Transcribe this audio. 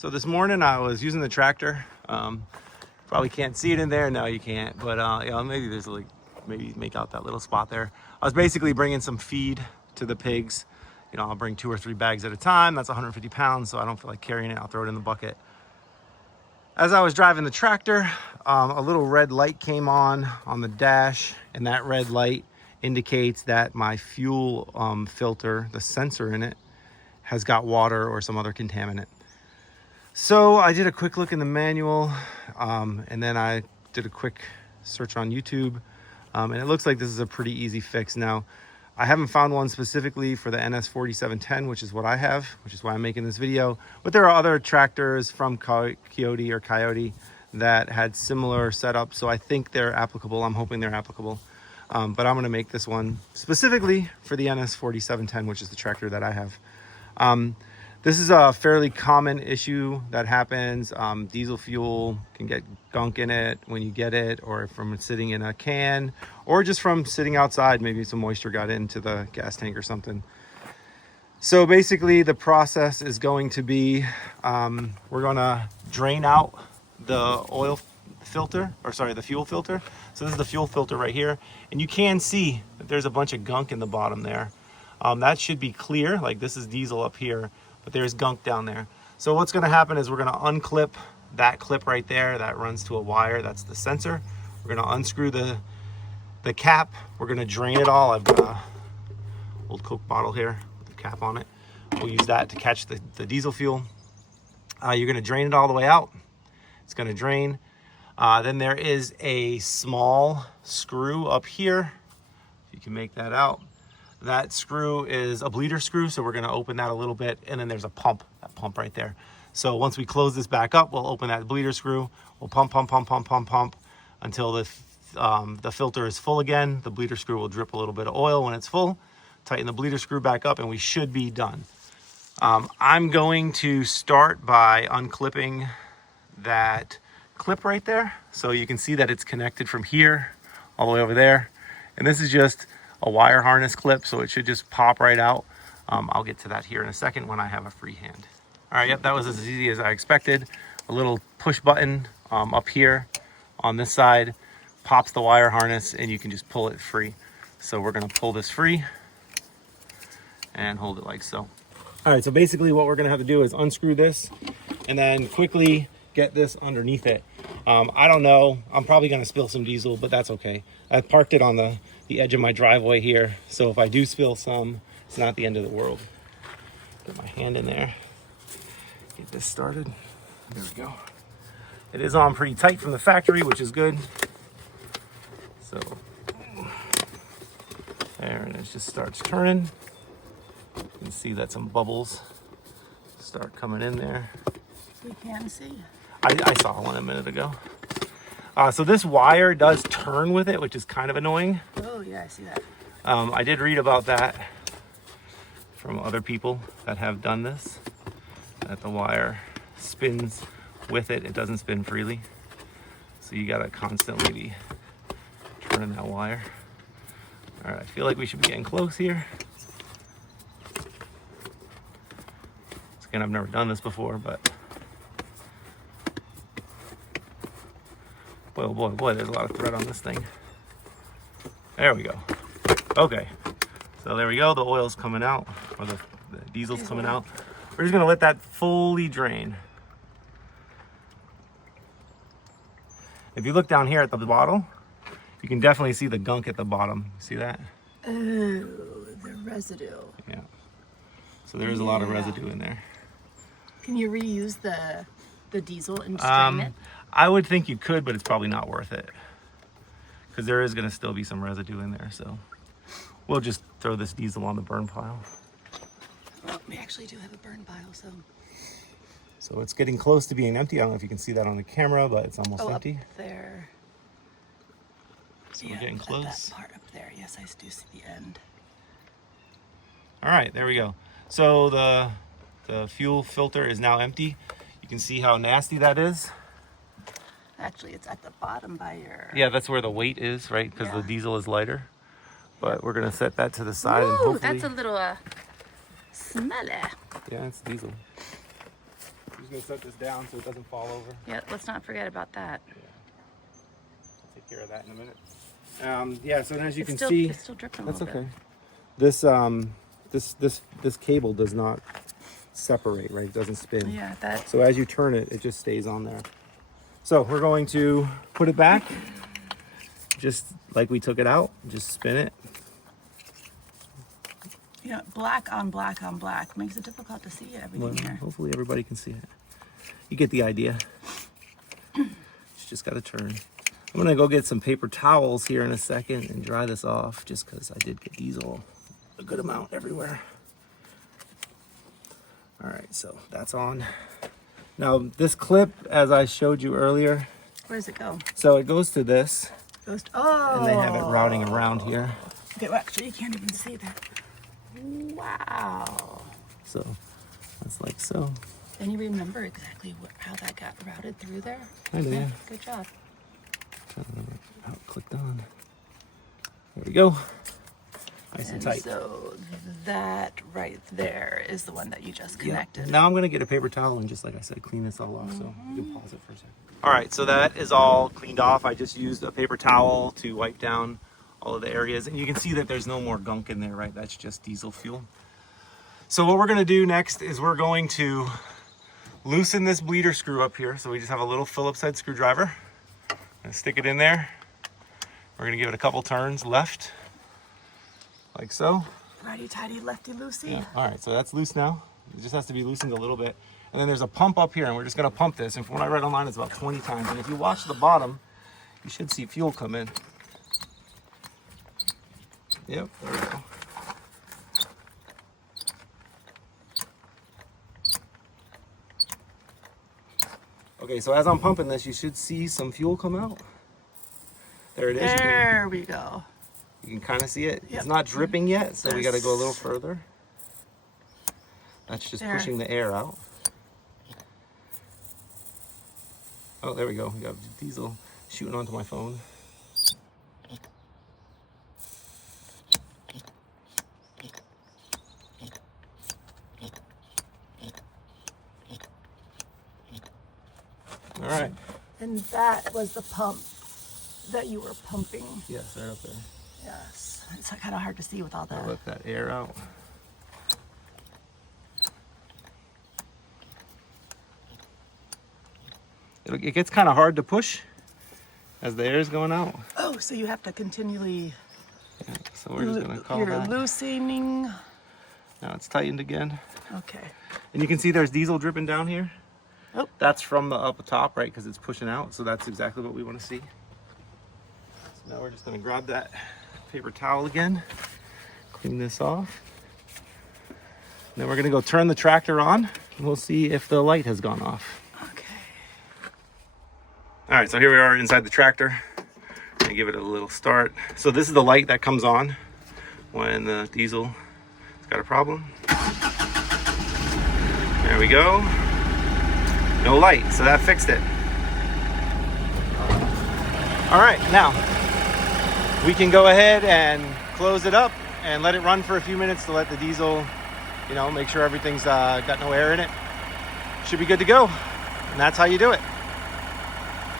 So this morning I was using the tractor. Probably can't see it in there. No, you can't. But maybe there's maybe make out that little spot there. I was basically bringing some feed to the pigs. I'll bring 2 or 3 bags at a time. That's 150 pounds, so I don't feel like carrying it. I'll throw it in the bucket. As I was driving the tractor, a little red light came on the dash, and that red light indicates that my fuel filter, the sensor in it, has got water or some other contaminant. So I did a quick look in the manual, and then I did a quick search on YouTube, and it looks like this is a pretty easy fix. Now, I haven't found one specifically for the NS4710, which is what I have, which is why I'm making this video. But there are other tractors from Kioti that had similar setups, so I think they're applicable. I'm hoping they're applicable. But I'm going to make this one specifically for the NS4710, which is the tractor that I have. This is a fairly common issue that happens. Diesel fuel can get gunk in it when you get it, or from sitting in a can, or just from sitting outside. Maybe some moisture got into the gas tank or something. So basically the process is going to be, we're gonna drain out the oil filter, or sorry, the fuel filter. So this is the fuel filter right here. And you can see that there's a bunch of gunk in the bottom there. That should be clear, like this is diesel up here, but there's gunk down there. So what's gonna happen is we're gonna unclip that clip right there that runs to a wire. That's the sensor. We're gonna unscrew the cap. We're gonna drain it all. I've got an old Coke bottle here with the cap on it. We'll use that to catch the diesel fuel. You're gonna drain it all the way out. It's gonna drain. Then there is a small screw up here. If you can make that out. That screw is a bleeder screw, so we're gonna open that a little bit, and then there's a pump, that pump right there. So once we close this back up, we'll open that bleeder screw, we'll pump until the filter is full again. The bleeder screw will drip a little bit of oil when it's full. Tighten the bleeder screw back up, and we should be done. I'm going to start by unclipping that clip right there, so you can see that it's connected from here all the way over there. And this is just a wire harness clip, so it should just pop right out. I'll get to that here in a second when I have a free hand. All right, yep, that was as easy as I expected. A little push button up here on this side pops the wire harness, and you can just pull it free. So we're gonna pull this free and hold it like so. All right, so basically what we're gonna have to do is unscrew this and then quickly get this underneath it. I don't know, I'm probably gonna spill some diesel, but that's okay. I parked it on the edge of my driveway here, so if I do spill some, it's not the end of the world. Get my hand in there, get this started. There we go. It is on pretty tight from the factory, which is good. So there, and it just starts turning. You can see that some bubbles start coming in there. We can see. I saw one a minute ago. So this wire does turn with it, which is kind of annoying. Oh yeah, I see that. I did read about that from other people that have done this, that the wire spins with it. It doesn't spin freely. So you gotta constantly be turning that wire. All right, I feel like we should be getting close here. Again, I've never done this before, but boy, oh boy, boy, there's a lot of thread on this thing. There we go. Okay, so there we go. The oil's coming out, or the diesel's coming out. We're just gonna let that fully drain. If you look down here at the bottle, you can definitely see the gunk at the bottom. See that? Oh, the residue. Yeah. So there is a lot of residue in there. Can you reuse the diesel and just drain it? I would think you could, but it's probably not worth it, because there is going to still be some residue in there. So we'll just throw this diesel on the burn pile. Well, we actually do have a burn pile, so. So it's getting close to being empty. I don't know if you can see that on the camera, but it's almost empty. Up there. So yeah, we're getting close. That part up there. Yes, I do see the end. All right, there we go. So the fuel filter is now empty. You can see how nasty that is. Actually, it's at the bottom by your... Yeah, that's where the weight is, right? Because the diesel is lighter. But we're gonna set that to the side. Ooh, and hopefully... that's a little smelly. Yeah, it's diesel. I'm just gonna set this down so it doesn't fall over. Yeah, let's not forget about that. Yeah. I'll take care of that in a minute. Yeah, so as you can Still, see, it's still dripping a that's little okay. bit. This cable does not separate, right? It doesn't spin. Yeah, that. So as you turn it, it just stays on there. So we're going to put it back, just like we took it out. Just spin it. You know, black on black on black makes it difficult to see everything Well, here. hopefully everybody can see it. You get the idea. It's just got to turn. I'm gonna go get some paper towels here in a second and dry this off, just because I did get diesel a good amount everywhere. All right, so that's on. Now this clip, as I showed you earlier, Where does it go? so it goes to this, Goes to, oh. and they have it routing around here. Okay, well, actually, you can't even see that. Wow. So that's like so. And you remember exactly how that got routed through there? I do, yeah. Good job. Trying to remember how it clicked on. There we go. Nice and tight. So that right there is the one that you just connected. Now I'm gonna get a paper towel and just like I said, clean this all off. So you can pause it for a second. All right, so that is all cleaned off. I just used a paper towel to wipe down all of the areas, and you can see that there's no more gunk in there, right? That's just diesel fuel. So what we're gonna do next is we're going to loosen this bleeder screw up here. So we just have a little Phillips head screwdriver. Gonna stick it in there. We're gonna give it a couple turns left, like so. Righty tighty, lefty loosey. Yeah. All right, so that's loose now. It just has to be loosened a little bit. And then there's a pump up here, and we're just gonna pump this. And from what I read online, it's about 20 times. And if you watch the bottom, you should see fuel come in. Yep, there we go. Okay, so as I'm pumping this, you should see some fuel come out. There it is. There we go. You can kind of see it. Yep. It's not dripping yet, so we got to go a little further. That's just There. pushing the air out. Oh, there we go. We got diesel shooting onto my phone. All right. And that was the pump that you were pumping. Yes, right up there. Yes. It's kind of hard to see with all I'll the. let that air out. It gets kind of hard to push as the air is going out. Oh, so you have to continually. Yeah, so we're just gonna call You're that. loosening. Now it's tightened again. Okay. And you can see there's diesel dripping down here. Oh. That's from the up top, right? Because it's pushing out. So that's exactly what we want to see. So now we're just gonna grab that paper towel again, clean this off. Then we're gonna go turn the tractor on, and we'll see if the light has gone off. Okay. All right, so here we are inside the tractor. Gonna give it a little start. So this is the light that comes on when the diesel has got a problem. There we go. No light, so that fixed it. All right, now we can go ahead and close it up and let it run for a few minutes to let the diesel, make sure everything's got no air in it. Should be good to go. And that's how you do it.